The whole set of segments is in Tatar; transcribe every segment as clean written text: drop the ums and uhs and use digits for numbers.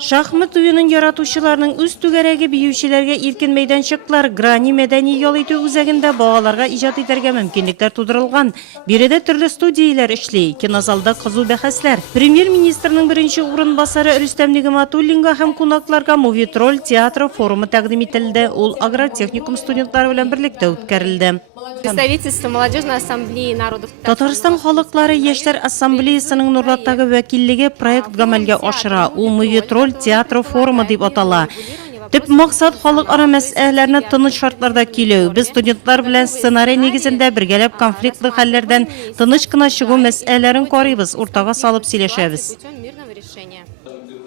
Шахмат уйынын яратучыларның үз түгәрәге биючеләргә иркен мәйданчыклар грани мәдәни ял итү үзәгендә балаларга иҗат итәргә мөмкинлекләр тудырылган. Биредә төрле студияләр эшли, кинозалда кызу бәхәсләр. Премьер-министрның беренче урынбасары Рөстәм Нигъмәтуллинга һәм кунакларга Мувитроль театры форумы тәкъдим ителде. Ул агротехникум студентлары белән берлектә үткәрелде. Представительство молодежной ассамблеи народов Татарстан халыклары яшьләр ассамблеясының Нурлаттагы вәкиллеге проект гамәлгә ашыра. Ул Мувитроль театры форумы дип атала. Төп максат халыкара мәсьәләләрне тыныч шартларда көйләү. Без студентлар белән сценарий нигезендә бергәләп конфликтлы хәлләрдән тыныч кына чыгу мәсьәләләрен карыйбыз, уртага салып сөйләшәбез.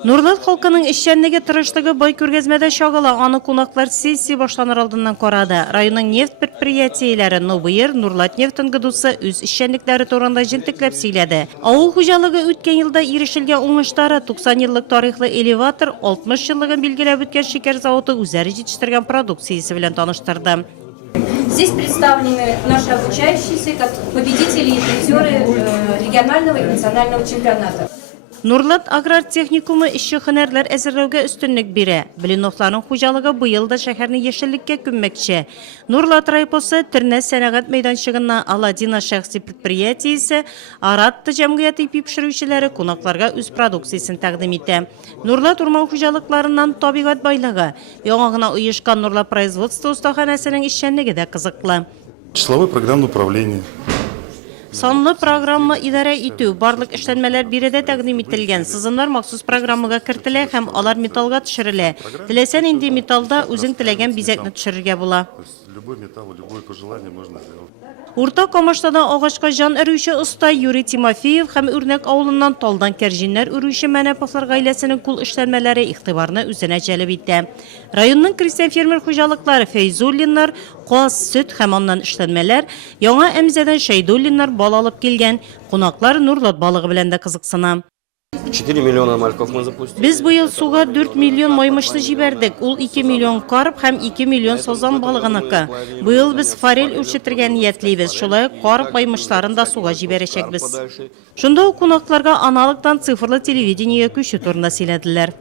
Нурлат халкының эшчәнлеге тырышлыгы бай күргәзмәдә чагыла. Аны кунаклар сессия башланыр алдыннан карады. Районның нефть предприятиеләре Новыер, Нурлат нефть ГДУсы үз эшчәнлекләре турында җентекләп сөйләде. Авыл хуҗалыгы үткән елда ирешелгән уңышлары 90 еллык тарихлы элеватор, 60 еллыгын билгеләп үткән шикәр заводы үзәре җитештергән продукциясе белән таныштырды. Здесь представлены наши обучающиеся как победители и призеры регионального и национального чемпионата. Нурлат аграр техникумы эшче һөнәрләр әзерләүгә үстенлек бирә. Блиновларның хуҗалыгы быел да шәһәрне яшеллеккә күммәкче. Нурлат райпосы Тернә сәнәгать мәйданчыгына Аладдина шәхси предприятиесе, Аратты җәмгыяте ипи пешерүчеләре кунакларга үз продукциясен тәкъдим итә. Нурлат урман хуҗалыкларыннан табигать байлыгы, яңа гына оешкан Нурлат производство остаханәсенең эшчәнлеге дә кызыклы. Числовое программное управление. Санлы программа идарә итү, барлык эшләнмәләр биредә тәкъдим ителгән. Сызымнар махсус программага кертелә һәм алар металлга төшерелә. Теләсән инде металлда үзең теләгән бизәкне төшерергә була. Любой металл, любое пожелание можно сделать. Урта Камаштада агачка жан өрүче оста Юрий Тимофеев һәм Үрнәк авылыннан талдан кәрҗиннәр өрүче Мәнәповлар гаиләсенең кул эшләнмәләре игътибарны үзенә җәлеп итә. Районның крестьян фермер хуҗалыклары Фәйзуллиннар, Каз, сөт һәм аннан эшләнмәләр, яңа Әмзәдән Шәйдуллиннар бал алып килгән. Кунаклар Нурлат балыгы белән дә кызыксына. 4 миллиона мальков мы запустили. Без быел суга 4 миллион маймышны җибәрдек. Ул 2 миллион карп һәм 2 миллион сазан балыгыныкы. Быел без форель үрчетергә ниятлибез. Шулай карп маймышларын да суга җибәрәчәкбез. Шунда ук кунакларга аналогтан цифрлы телевидениегә күчү турында сөйләделәр.